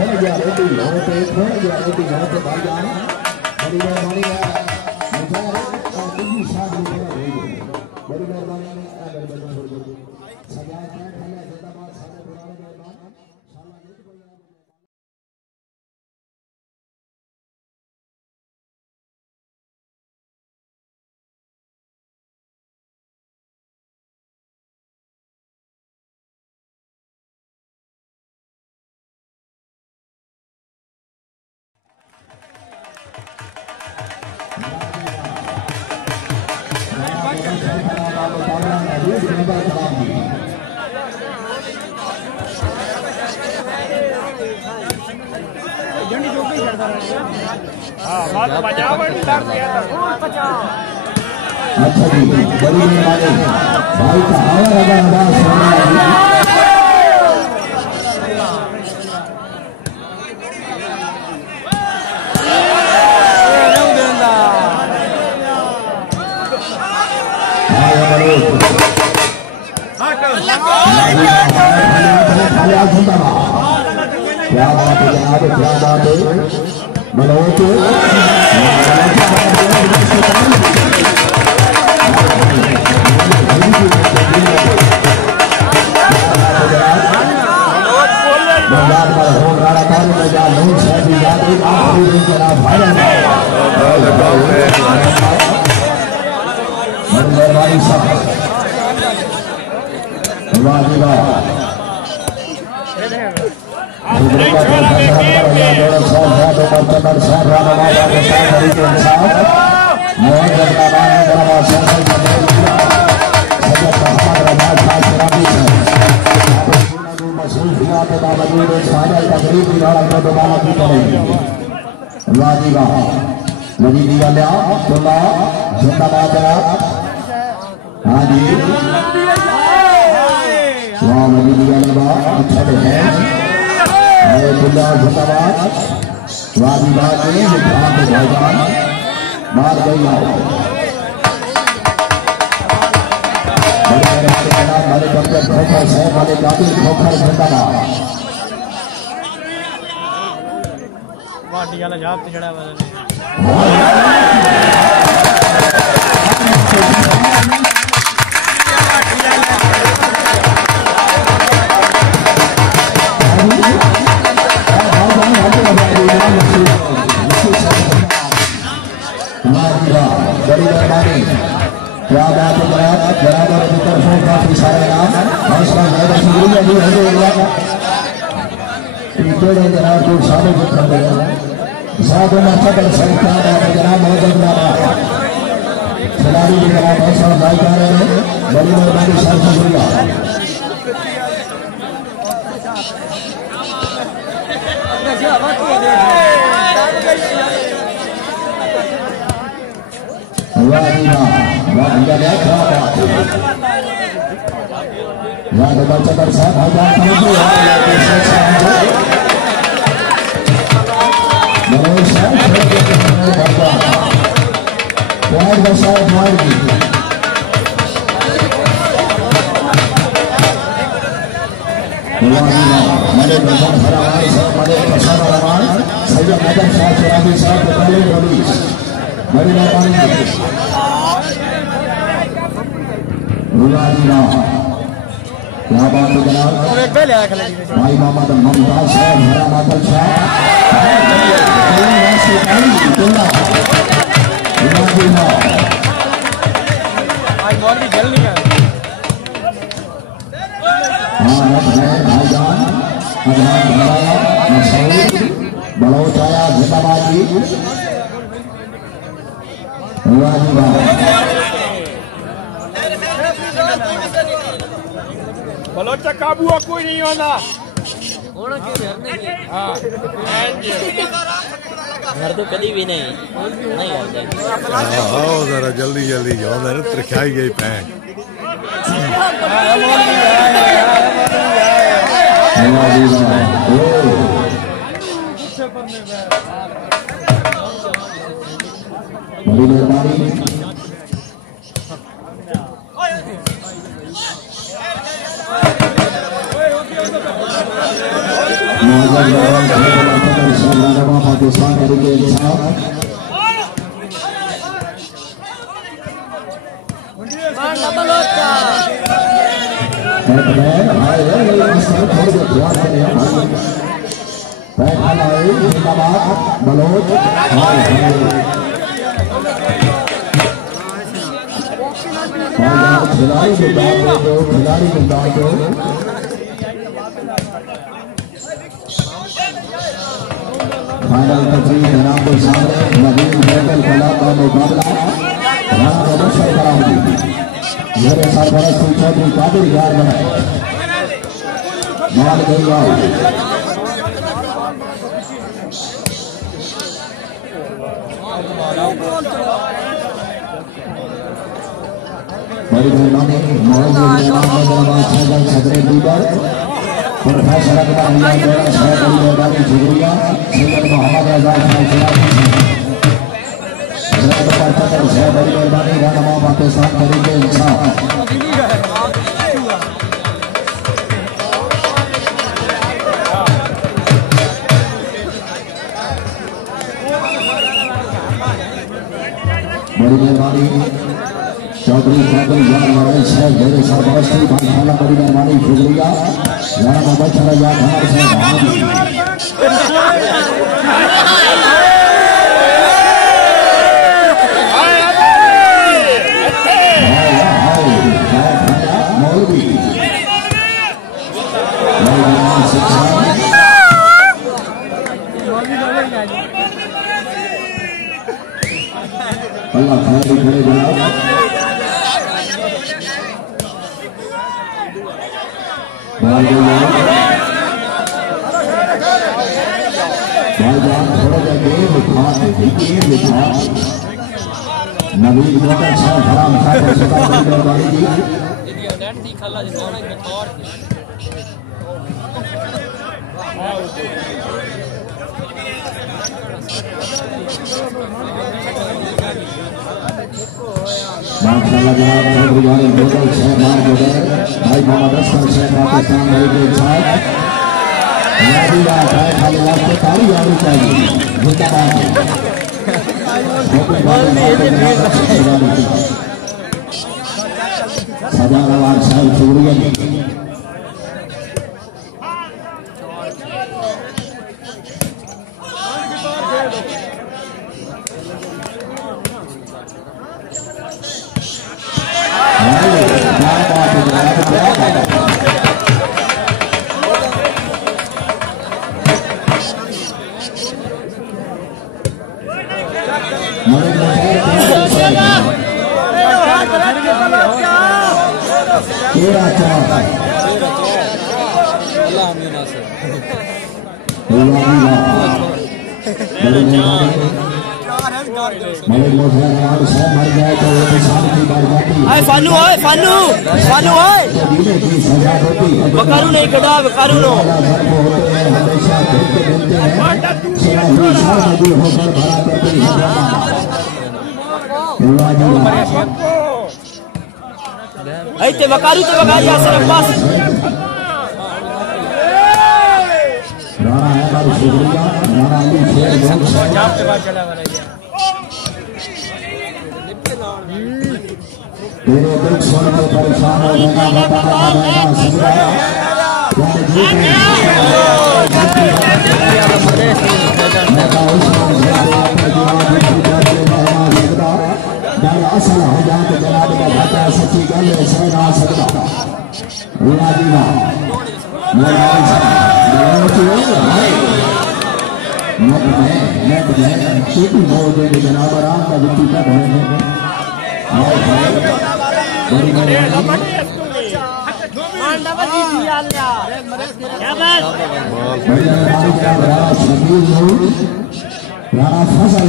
खोल गया रेडी होते खोल गया रेडी होते भाईजान बड़ी मेहरबानी है मुझे दिल्ली शाह जी ने बड़ी मेहरबानी है सजाए हैं भैया जिंदाबाद सारे पुराने मेहमान शाला नहीं कोई अच्छा जी बड़ी मेहरबानी भाई का हवा लगा क्या बात है जनाब क्या बात है मनोज हाँ जी वहाँ अच्छा है जिंदाबाद वादी बात नहीं भाईजान मार गई हमारे डॉक्टर खोखर साहब वाले जाति खोखर जिंदाबाद वाला जवाब तो चढ़ा बड़ी मेहरबानी क्या बात है जनाब और तरफों काफी सारे नाम हौसला ज्यादा शुक्रिया भी है जनाब को सारे को कर देगा साथ में सकल संख्या बात है जनाब बहुत खिलाड़ी भी जनाब हौसला भाई जा रहे हैं बड़ी मेहरबानी साथ शुक्रिया बड़ी मेहरबानी क्या बात है जनाब भाई मोहम्मद मुमताज साहब हरा मातल बड़ोच आया जिंदाबाद जी बलोच काबू कोई नहीं होना घर तो कभी भी नहीं करते आओ जरा जल्दी जल्दी जाओ मेरे त्रिखाई गई पैं बड़ी मेहरबानी पाकिस्तान तरीके खिलाड़ी फाइनल तकरीब जनाब के सामने नवीन बैटल कला का मुकाबला मेरे सरपरस्त चौधरी कादिर यार बनाए मान गई बड़ी मेहरबानी खतरे लीडर प्रोफेसर मेहरबानी शुक्रिया सैयद मोहम्मद आजाद बड़ी मेहरबानी रहनुमा पाकिस्तान तरीके इंसाफ बड़ी मेहरबानी चौधरी कादिर यार मराई साहब मेरे सरपरस्ती भाईखाना बड़ी मेहरबानी शुक्रिया यार मोहम्मद यार हमारे साहब मौलवी अल्लाह खैर करे जनाब भाईजान थोड़ा सा गेम लिखा नवीन मोटर साहब हराम साहब मेहरबानी जी माशाल्लाह जनाब चौधरी वाले मोटर साहब भाई मोहम्मद असगर साहब पाकिस्तान के साथ खाली रास्ते तारी आनी चाहिए सजावार साहब शुक्रिया फानू बकारू नहीं कड़ा बकारू नो ऐते बकारू तो बकारी असर पास राणा है हमारी शुक्रिया राणा अली शेर पंजाब के बाद चला वाला तेरे दिल सुन के परेशान हो जाना बताना समझा असल हो जाए तो जनाब का घाटा सच्ची गल है सह ना सकता जनाब आराम का विक्की कर रहे हैं फसल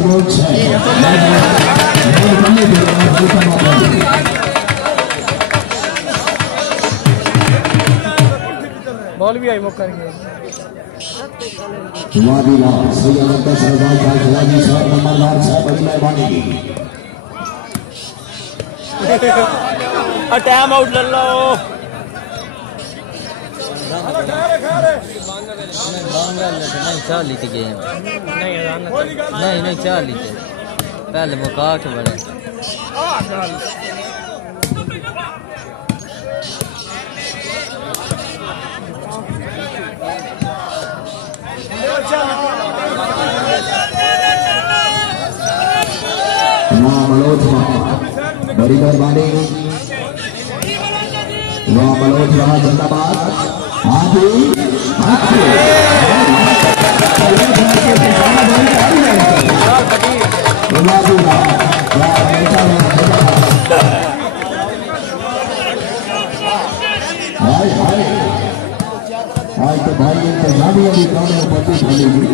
बॉल भी आई वो करेंगे टाइम आउट ले लो नहीं 4 लीटर गेम नहीं 4 लीटर पहले मुकाट बड़े बड़ी मेहरबानी मलोत्रा जिंदाबाद आज तो भाई इंतजामी अभी कौन पति चलेगी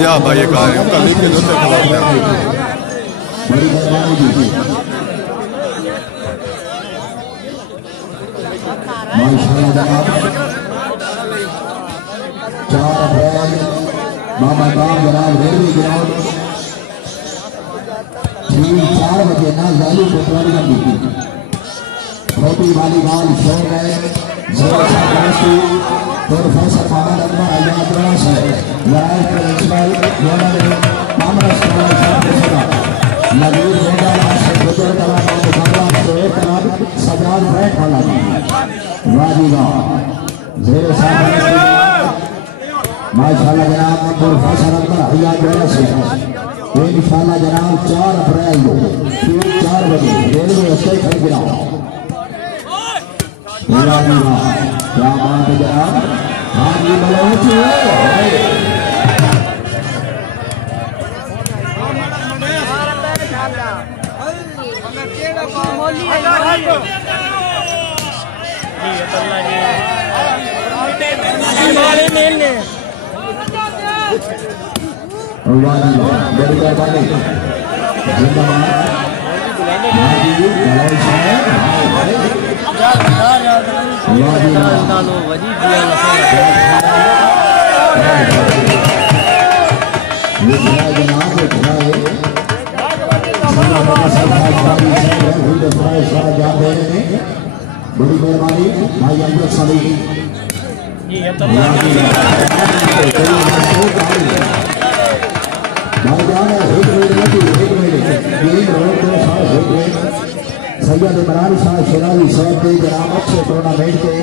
जा भाई कल के जो बड़ी मेहरबानी जी माशाअल्लाह जनाब 4 अप्रैल बाबा गांव जनाब रेलवे ग्राउंड ठीक 4 बजे ना जाली कोतवाली का मीटिंग छोटी वाली गांव शोर है प्रोफेसर मोहम्मद अकबर आजाद रास है वाइस प्रिंसिपल मामला नवीर होगा से गुजर कला मुकाबला से तरफ सजाद बैठ वाला वाजीगा जेरे साहब माशाअल्लाह जनाब प्रोफेसर अकबर आजाद रास है इंशाअल्लाह जनाब 4 अप्रैल को ठीक 4 बजे रेलवे स्टेशन ग्राउंड वाजीगा क्या बात है जनाब हाजी मलोची बड़ी मेहरबानी भाई अमजद सली सैयद इमरान शाह शिराजी साहब के जनाब अच्छे टूर्नामेंट के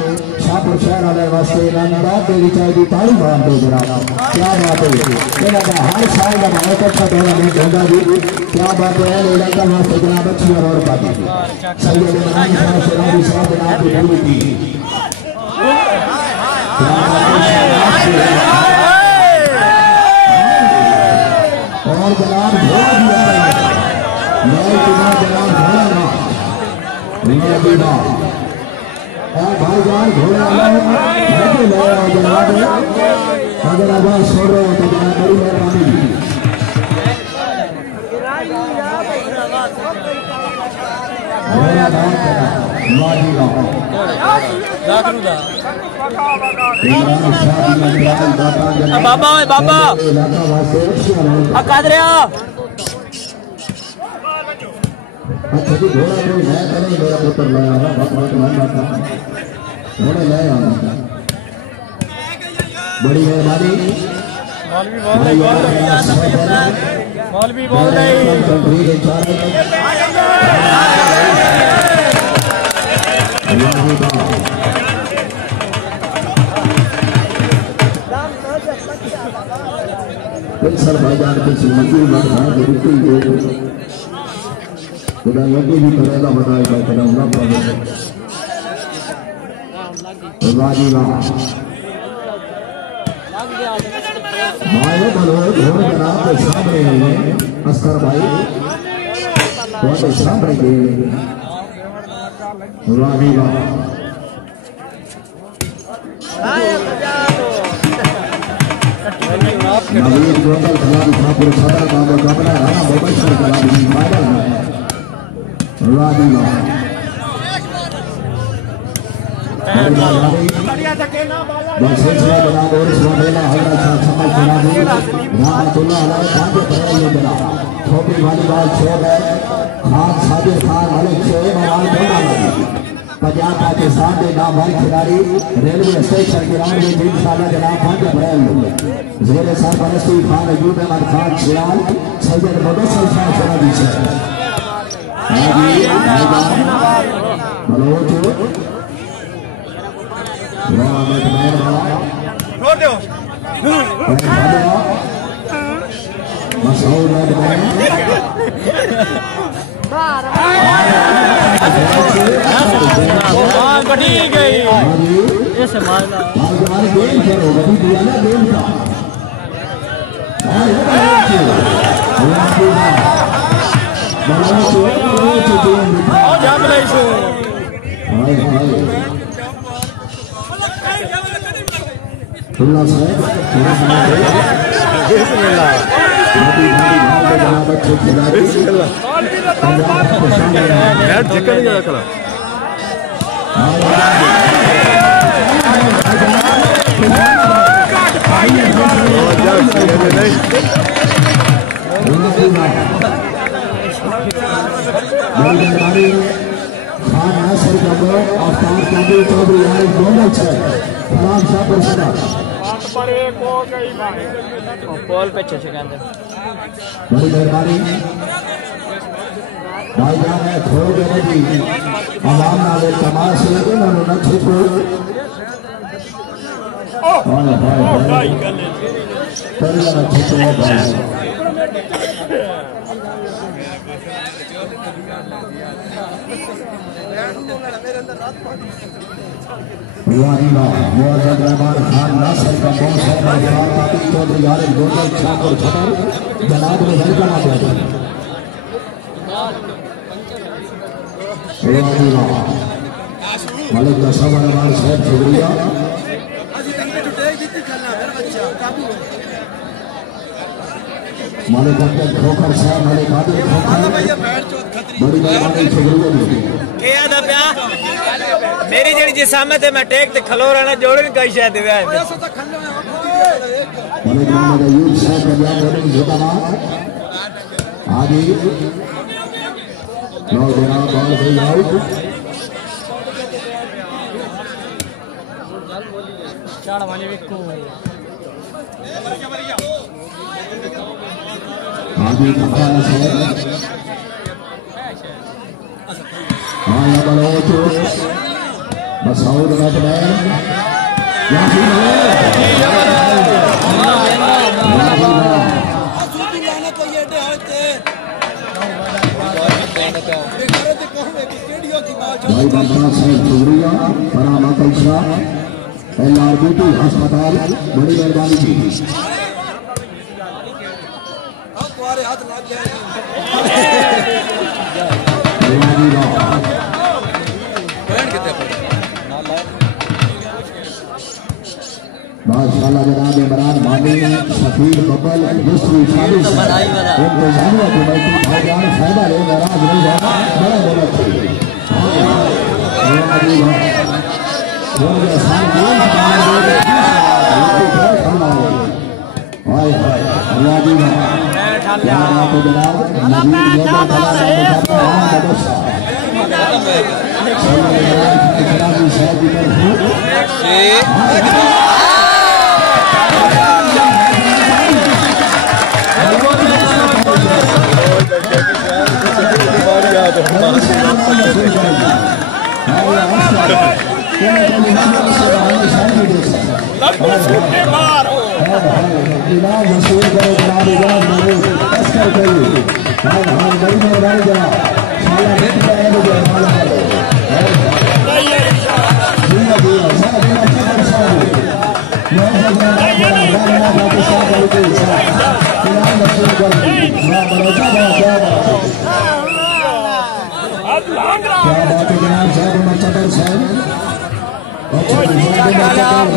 शाहपुर शहर वाले वास्ते इनामदार देनी चाहिए ताली मार दो जनाब क्या बात है इनका हर साल का बहुत अच्छा टूर्नामेंट होगा जी क्या बात है इलाका वास्ते जनाब अच्छी और बात सैयद इमरान शाह शिराजी साहब जनाब की पूरी थी और जनाब भाईजान घोड़ा जनाब अगर आवाज छोड़ रहे हो तो जनाब बड़ी मेहरबानी बाबा बाबा अच्छा जी घोड़ा कोई मैं नहीं मेरा पुत्र ले आया बहुत घोड़े ले आया बड़ी मेहरबानी मौलवी बोल रहे सर भाईजान की मंजूर खुदा योगी भी करेगा बताएगा करेगा माए बलोच घोड़ जनाब के सामने अस्कर भाई तुम्हारे सामने के वाजीगा नवीन गोपाल खिलाड़ी ठाकुर सदर बाबू कमला राणा बबेश्वर खिलाड़ी बादल राजीवा सिलसिला जनाब और सोनेला हजरत शाह छमल खिलाड़ी रहमतुल्लाह अलैह बांधे पहले जनाब छोटी वालीबाल 6 है खान साबिर खान मलिक 6 मवाल दोना पंजाब पाकिस्तान के नामवर खिलाड़ी रेलवे स्टेशन ग्राउंड में 3 साल जनाब बांधे पहले जेर सरपरस्ती खान अयूब अहमद खान सियाल सैयद मुदस्सिर शाह शराबी से बलोच कटी गई ऐसे मारना बॉल पे अच्छे के अंदर बड़ी मेहरबानी भाईजान है थोड़े देर भी आवाम नाले तमाश लगे ना न छिपो हाय हाय तेरे ना छिपो भाई वाहिला मुअज्जम रहमान खान नासिर का बहुत सारा जनाब ताकि चौधरी यार गोपाल ठाकुर खतर जनाब ने घर का नाम दिया वाहिला मलिक का सब रहमान साहब शुक्रिया मलिक अब्दुल खोखर साहब मलिक आदिल खोखर बड़ी मेहरबानी शुक्रिया के आदा प्या मेरी जड़ी जिसामत है मैं टेक ते खलो रहना जोड़न कई शायद देवे मलिक मोहम्मद अयूब साहब पंजाब बोलिंग जिंदाबाद आगे लो जनाब बॉल गई आउट चाड़ वाले को आगे खतरा है आया बलोच मसूद बैट्समैन भाई बंदा साहब शुक्रिया फरामा कलशा LRBT अस्पताल बड़ी मेहरबानी की माशाअल्लाह जनाब इमरान मानी शफीर बबल दूसरी शादी से इंतजामिया की बैठी भाईजान फायदा ले नाराज नहीं जाना बड़ा बोला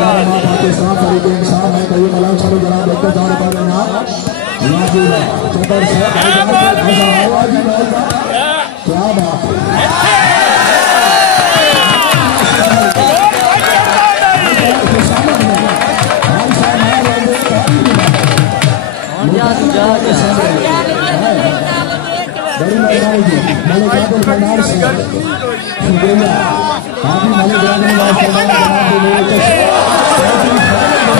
पाकिस्तान तरीके इंसान है कई मलाम सारे जनाब देखते जाने पर यहाँ चतर से क्या बात है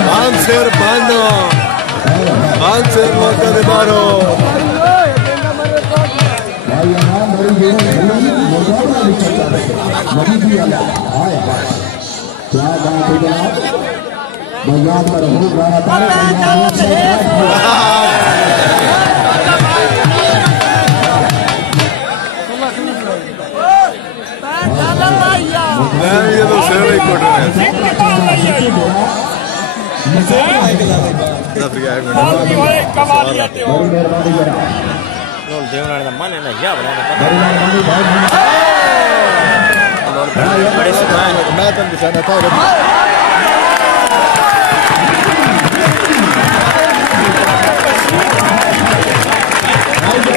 Banser bando, Banser mota de baro. ये तो शेर ही कोट है।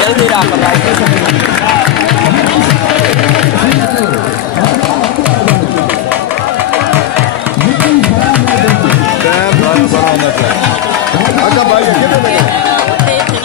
जल्दी अच्छा भाई कितने में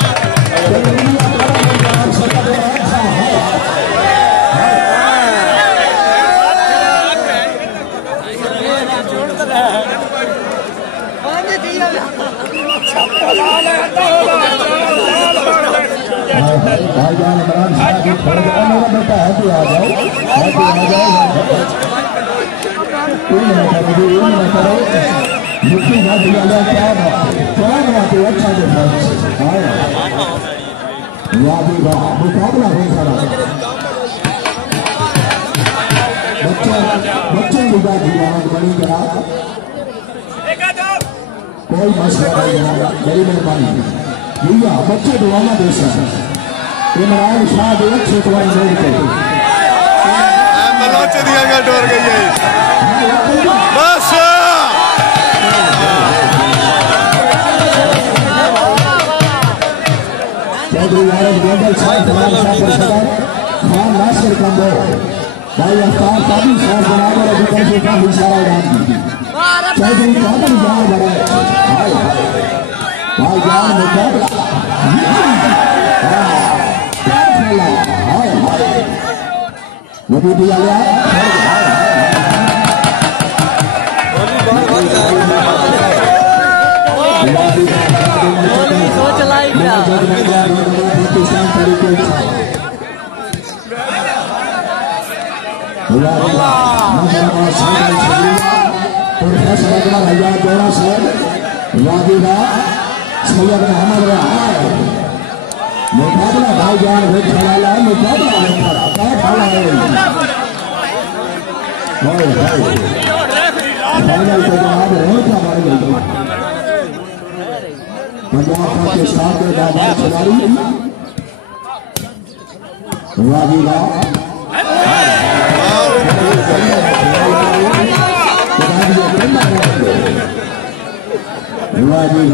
कोई मसला नहीं मेरी मेहरबानी भैया बच्चे दुआना दे सकते इमरान शाह दे अच्छे तुम्हारी मेल के मलोच दिया गया डोर गई है बस चौधरी यार गोंडल साहब खान नासिर कंबो भाई अफ्तार काबी साहब बराबर अधिकारी का इशारा डाल चौधरी कादर जान बड़ा भाई जान मुकाबला नबी दिया गया सोच लाई क्या पाकिस्तान तरीके मुकाबला भाईजान मुकाबला पंजाब पाकिस्तान के दाबाद खिलाड़ी वाजीरा बड़ी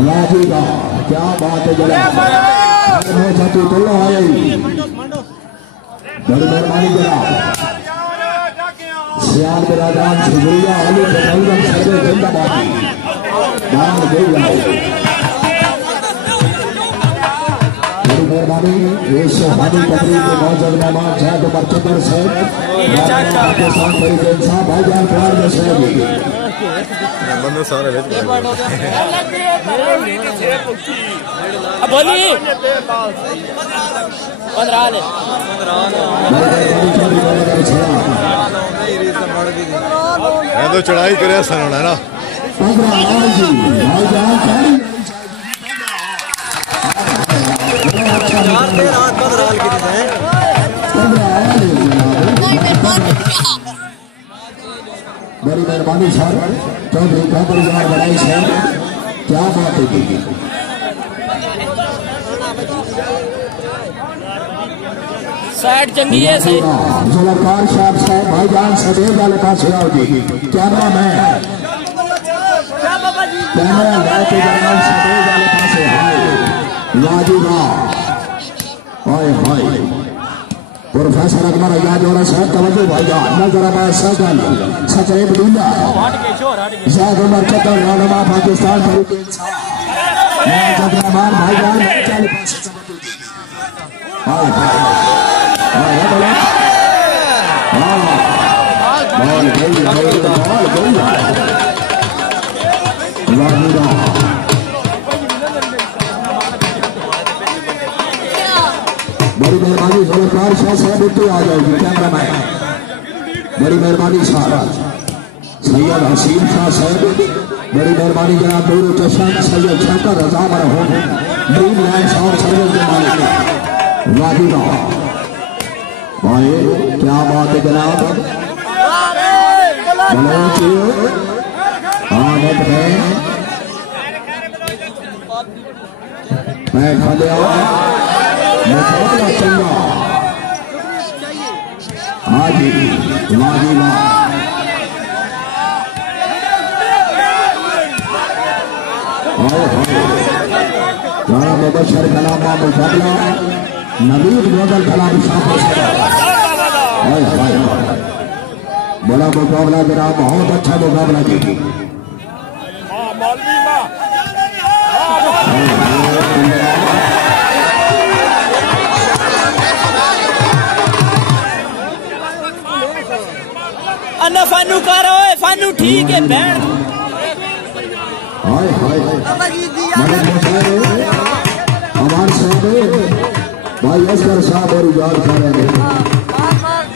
मेहरबानी क्या बात है जरा बड़ी मेहरबानी जरा सियाल बिरादान शुक्रिया अली जिंदाबाद मेहरबानी ये सुहानी तकरीब के मौजूद मेहमान शायद बरकतर से पाकिस्तान तरीके इंसान भाईजान प्यार में से बंदे सारे वेच बोली 15 ले मैं तो चढ़ाई करे सन है ना बड़ी मेहरबानी सर चौधरी का परिवार बनाई सर क्या बात है साइड चंगी है सही जलकार साहब साहब भाईजान सदैव वाले पास आओ जी कैमरा मैन कैमरा लाइट जनाब सदैव वाले पास हाय लाजवाब हाय हाय प्रोफेसर अकबर आजाद और साहब तवज्जो भाईजान नजराबाद सगल सचरे बदुल्ला जाद उमर कतर राणा पाकिस्तान तरीके इंसान मैं जगराबाद भाईजान चल हाय हाय बड़ी मेहरबानी जलकार शाह साहब उठे आ जाएगी कैमरा मैन बड़ी मेहरबानी साहब सैयद हसीन शाह साहब बड़ी मेहरबानी जनाब नूर चशन सैयद शंकर रजा मरहूम ड्रीम लैंड साहब सर्विस के मालिक वाहिदा भाई क्या बात है जनाब मैं खलिया मुकाबला चंगा हाजी वाजिबा जाना मुबशर कलाम मुकाबला नबीद मोदल कलाम शाफर बड़ा मुकाबला जनाब बहुत अच्छा मुकाबला की अन्ना फानू कर ओए फानू ठीक है बैठ हाय हाय हमारे साहब भाई असगर साहब और याद कर रहे हैं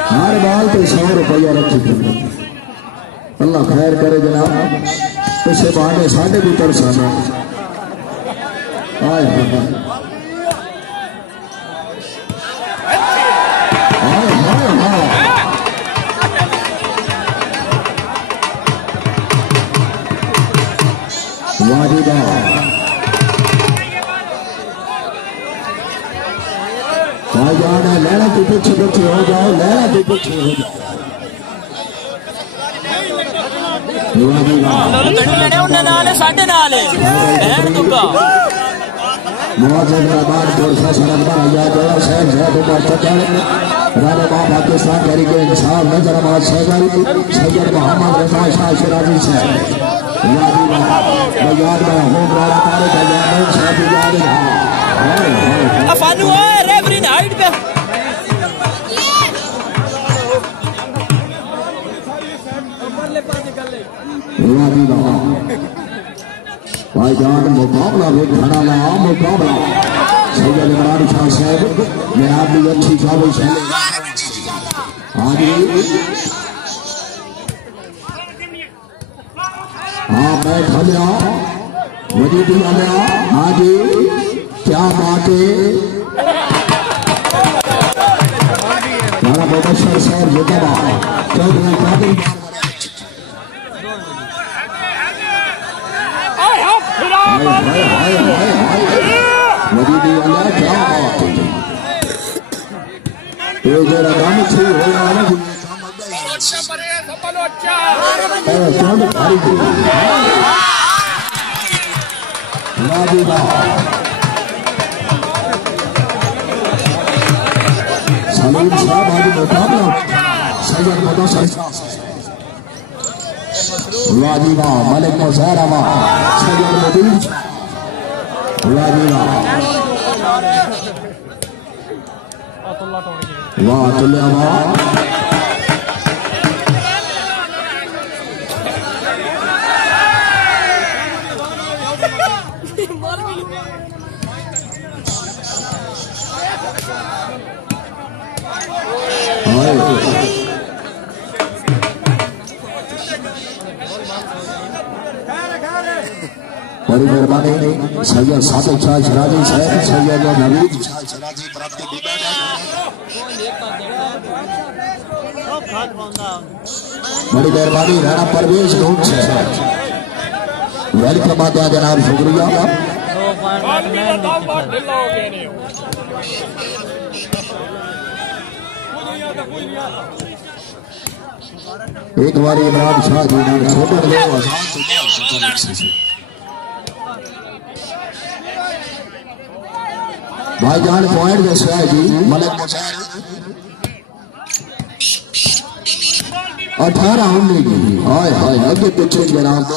हर बाल पे 100 रुपया रखी थी अल्लाह खैर करे जनाब इसे बहाने साढ़े भी तरसाना हाय हाय वाजिबा भाईजान लैला के पीछे पीछे हो जाओ लैला के पीछे हो जाओ साढ़े नाल मुआज़िज़ाबाद प्रोफेसर अकबर आजाद साहब जैद उमर चचल रहनुमा पाकिस्तान तहरीके इंसाफ नजराबाद सैयद मोहम्मद रजा शाह शिराजी साहब याद में होम वाला तारे बजाने साहब याद है अफानू ओए रेफरी हाइट पे भाईजान मुकाबला भी खड़ा लगा मुकाबला सैयद इमरान शाह साहब जनाब भी अच्छी शाबाश है आगे हाँ मैं खलिया वजीदी आलिया आगे क्या बात है मुबशर साहब जिंदाबाद चौधरी कादिर वजीदी आलिया क्या बात है ये जरा काम छू हो रहा है सलीम साहब आज मुकाबला सैयद मुदस्सिर वाजिबा मलिक मुज़हरा सैयद मुदीर वाजिबा वाह तुल्ला बड़ी मेहरबानी सैयद सादिक शाह शराजी साहब सैयद नवीद शाह शराजी प्राप्ति बड़ी मेहरबानी राणा परवेश ढूंढ से वेलकम आते जनाब शुक्रिया एक बार इमरान शाह जी ने छोटे भाईजान पॉइंट दस जी मलिक 18-19 की हाय हाय अगे पीछे जनाब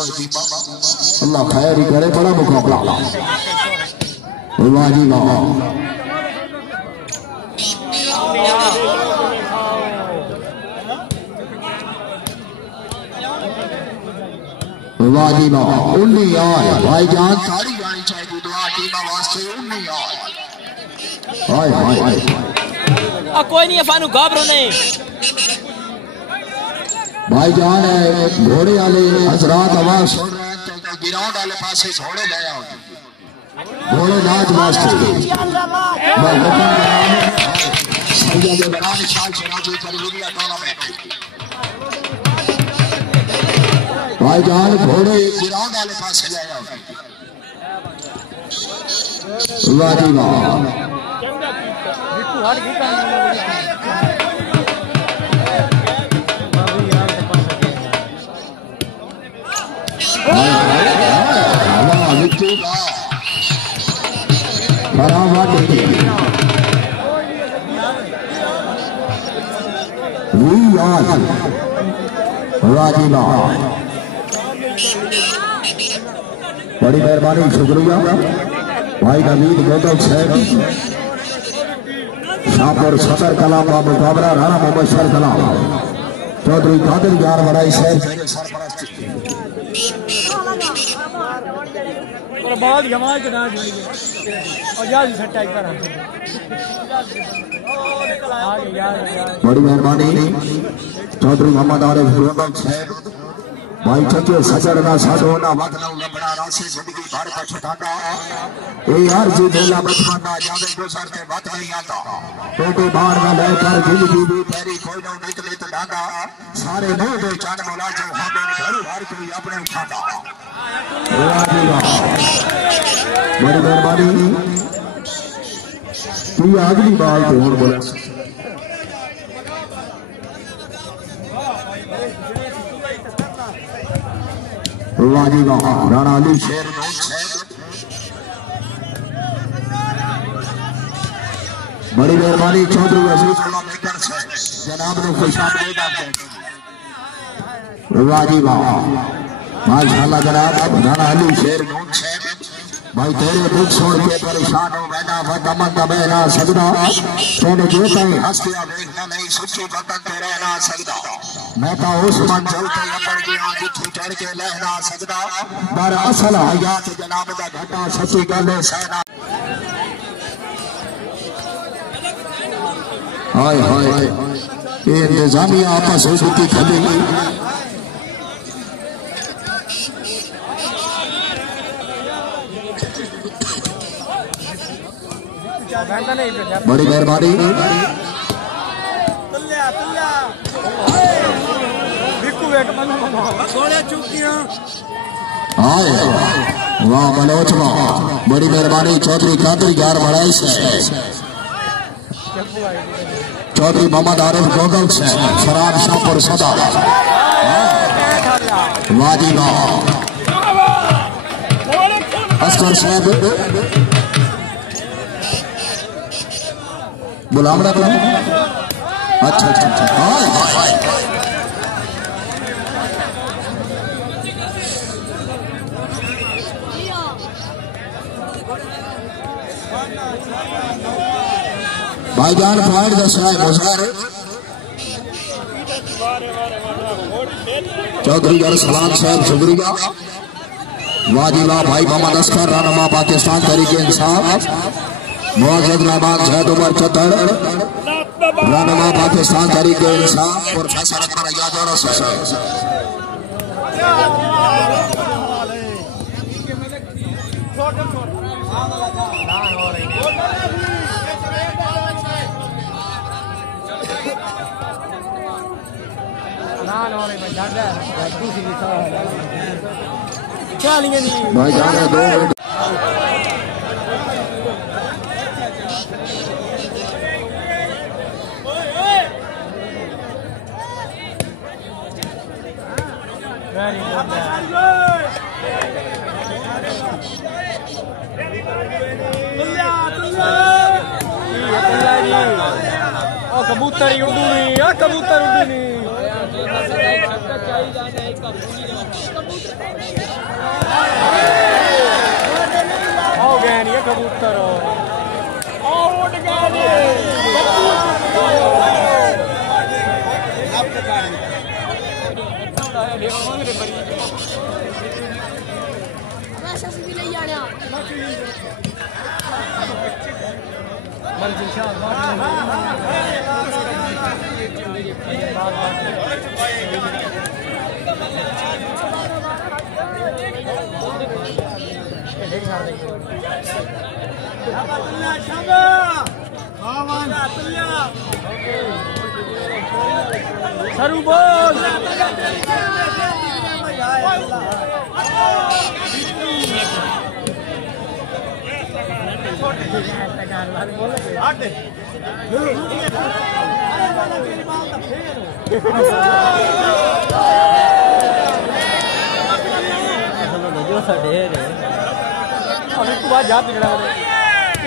अल्लाह खैर ही करे बड़ा मुकाबला वाह जी वाह वाह जी वाह 19 यार भाईजान ताड़ी गानी चाहिए दुआ टीम वास्ते 19 यार हाय हाय हाय कोई नहीं फानू घबरो नहीं भाईजान घोड़े वाले हजरात आवाज सुन रहे हैं तो गिराउंड वाले पासे घोड़े ले आओ घोड़े नाच वास्ते सैयद इमरान शाह शराजी करीबिया टूर्नामेंट भाईजान घोड़े गिराउंड वाले पासे ले आओ वाह जी वाह बड़ी मेहरबानी शुक्रिया भाई नवीद गौतम साहब शाहपुर सदर कलाम का मुकाबला राणा मुबशर कलाम चौधरी कादिर यार बड़ाई साहब बहुत जमात के नाम और यार सट्टा एक बार बड़ी मेहरबानी चौधरी मोहम्मद आरिफ साहब भाई चचे सजड़ना साधोना वगना लबड़ा राशि जिंदगी भर का छटाना ए यार जी मेला बचपना जावे गुजर के बात नहीं आता बेटे बाहर में लेकर जिंदगी भी तेरी कोई ना निकले तो डांगा सारे मुंह दे चांद मोला जो हमें घर हर कोई अपने उठाता बड़ी मेहरबानी तू अगली बार तो और बोला वाह जी वाह राणा अली शेर बड़ी मेहरबानी चौधरी अजीजुल्लाह मेकर जनाब ने खुशामदीद वाह जी वाह माशाअल्लाह जनाब राणा अली शेर भाई तेरे दुख सुन के परेशान हो बैठा वतमन का बहना सकदा तेरे जो कहीं हंस के देखना नहीं सच्ची वतन पे रहना सकदा मैं तो उस मंजिल पे अपन की आंख चढ़ के लहरा सकदा पर असल हयात जनाब दा घटा सच्ची गल सहना हाय हाय ये निजामिया आपस में सुती खली बड़ी मेहरबानी वाह बलोच वाह बड़ी मेहरबानी चौधरी कादिर यार बड़ाई से चौधरी मोहम्मद आरिफ गोगल से फरार शाहपुर सदर वाह जी वाह अस्कर साहब बुलावड़ा अच्छा अच्छा अच्छा हाय हाय भाईजान पॉइंट 10 है मुजहर चौधरी अरसलान साहब शुक्रिया वाजिला भाई मोहम्मद अस्कर रहनुमा पाकिस्तान तहरीके इंसाफ मुआज़्ज़ज़ रहमान ज़ैद उमर चतर रहनुमा पाकिस्तान तहरीके इंसाफ प्रोफेसर अकबर अय्याज और साहब भाई जा रहे 2 मिनट कबूतर ही उड़ू नहीं, कबूतर उड़ू नहीं। हो गया नहीं कबूतर, उड़ गया सरू बोल जो ढेर है जा पिछड़ा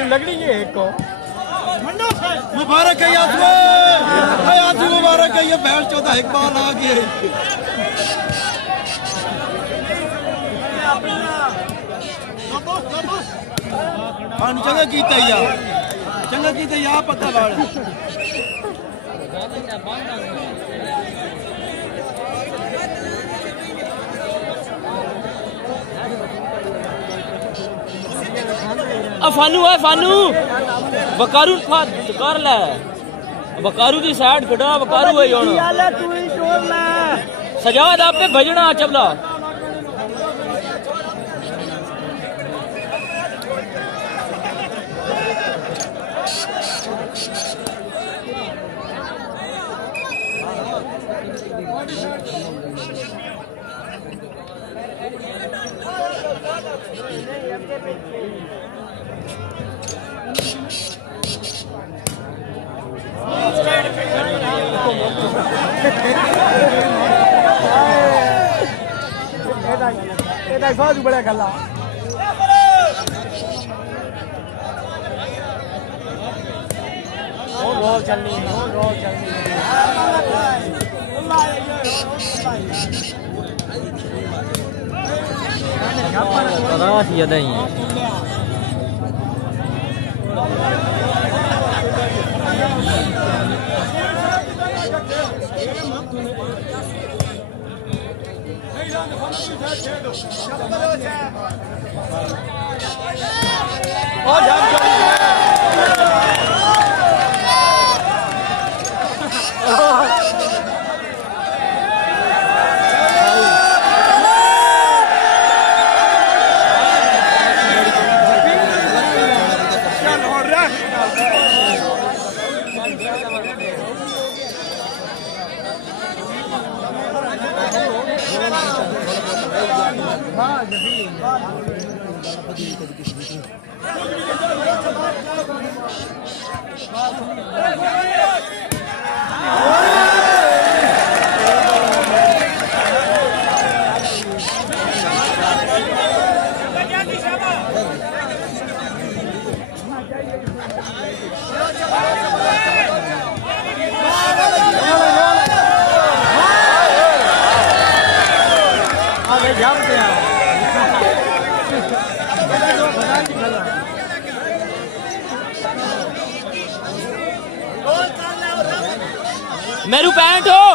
लगनी है एक को मुबारक है आजू मुबारक है, ये बैल 14 इकबाल आ गए। चंगा कीता या पता लाड़ फानू है फानू बकारू कर ले बकारू की साइड खड़ा बकारू है योन सजाद आप पे भजना चबला बड़ा गला रोल चलनी याद ही मेरू पैंट हो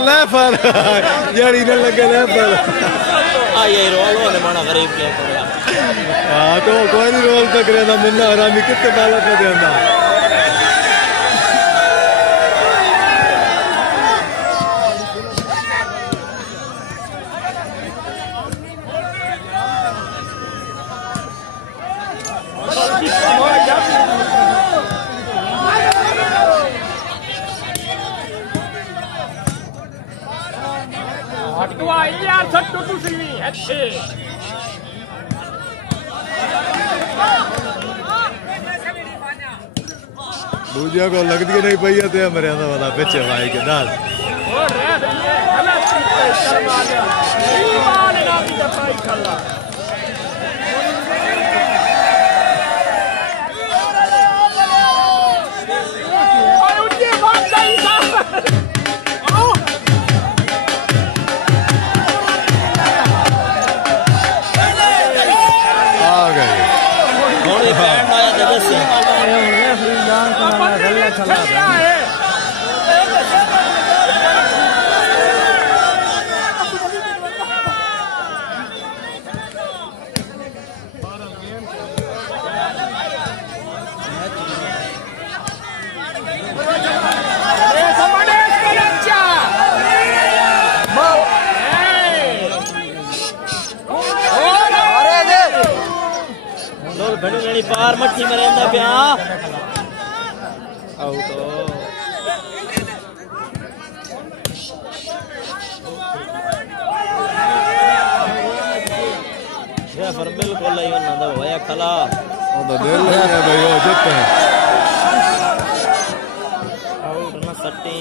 लेफर जड़ी न लगे लेफर ये रोल होने माना गरीब क्या करेगा हां तो कोई नहीं रोल तक रहना मुन्ना हरामी कितने बाला पे देना यार सट्टू दूसरी अच्छे दूजिया को लगती नहीं पई है मेरे वाला पीछे भाई के दाल पार मट्ठी में रहता पिया आउट रेफर बिल्कुल ही ना दो होया खला वो तो दिल है भाई वो जितते हैं आउट ना सट्टी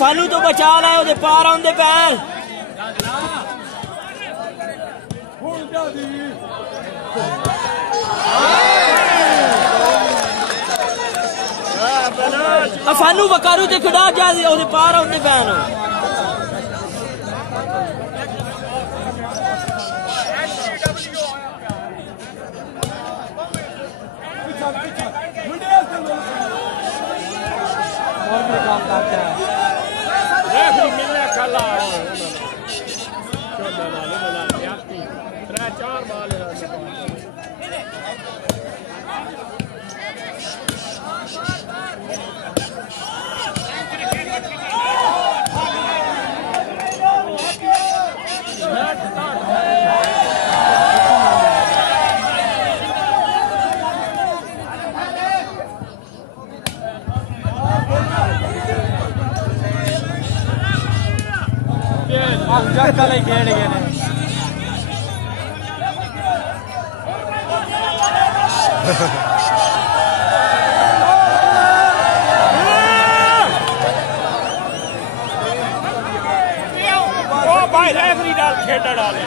फानू तो बचा ला उधर पार आंदे पैर फानू बकारू ते खड़ा जा उधर पार आंदे पैर खेड़ डाले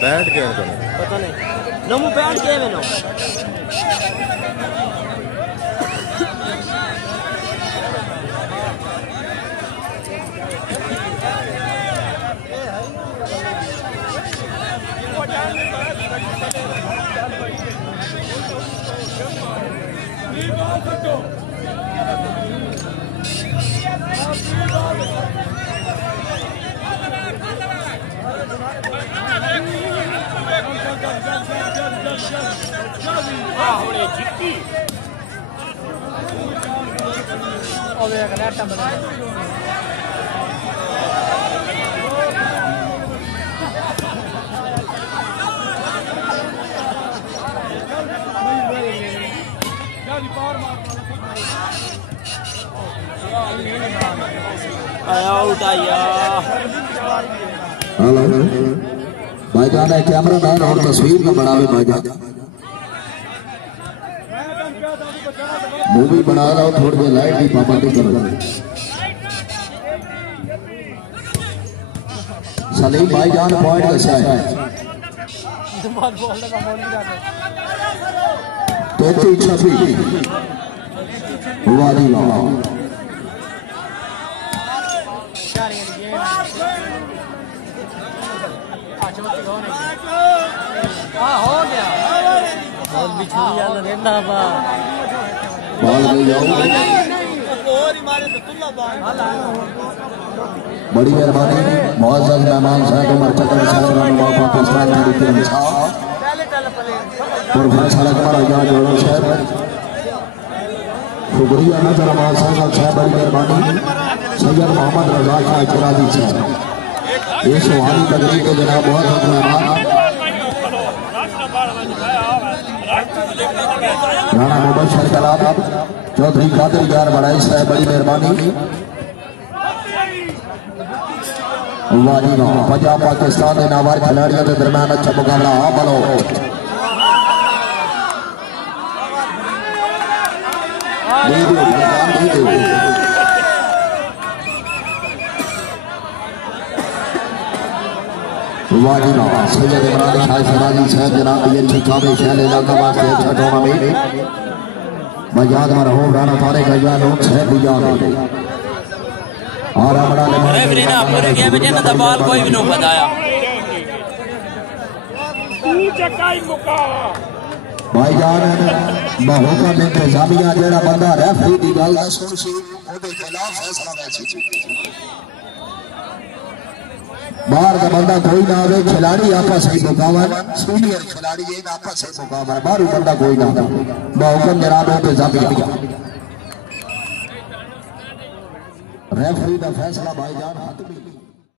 बैठ के पता नहीं नमू बैठ के मैंने भाईजान है कैमरा मैन और तस्वीर में बनावे भाईजान मूवी बना रहा हूँ थोड़ी देर लाइट की पाबंदी कर रहा सलीम भाईजान पॉइंट कैसा है 33-26 हुआ नहीं लाओ हो गया और बिछड़ी वाला रहना बा बॉल ले जाओ बड़ी मेहरबानी मुअज़्ज़ज़ मेहमान साहब उमर चक्कर साहब पाकिस्तान की टीम और फैसला हमारा याद जोड़ो साहब शुक्रिया नजर अमान साहब बड़ी मेहरबानी सैयद मोहम्मद रजा खान इकराजी साहब ये सुहानी तकरीब के जनाब बहुत मेहमान राणा मुबशर कलाम चौधरी कादिर यार बड़ाई साहब बड़ी मेहरबानी पंजाब पाकिस्तान के नाबार खिलाड़ियों के दरम्यान अच्छा मुकाबला बलो सैयद इमरान शाह सिराजी साहब जनाब ये ठिका में शहर इलाका वास्ते अच्छा टूर्नामेंट मैं याद में रहूं राणा थारे का याद हो साहब भी याद हो और हमारा रेफरी ने पूरे गेम में ना बाल कोई भी नहीं बताया तू चकाई मुका भाईजान बहुका में इंतजामिया जेड़ा बंदा रेफरी दी गल सुन सी ओदे खिलाफ फैसला वैसी बाहर का बंदा कोई ना आवे खिलाड़ी आपस में मुकाबला सीनियर खिलाड़ी एक आपस में मुकाबला बाहरी बंदा कोई ना बहुकम जनाब इंतजामिया रेफरी का फैसला भाईजान हतमी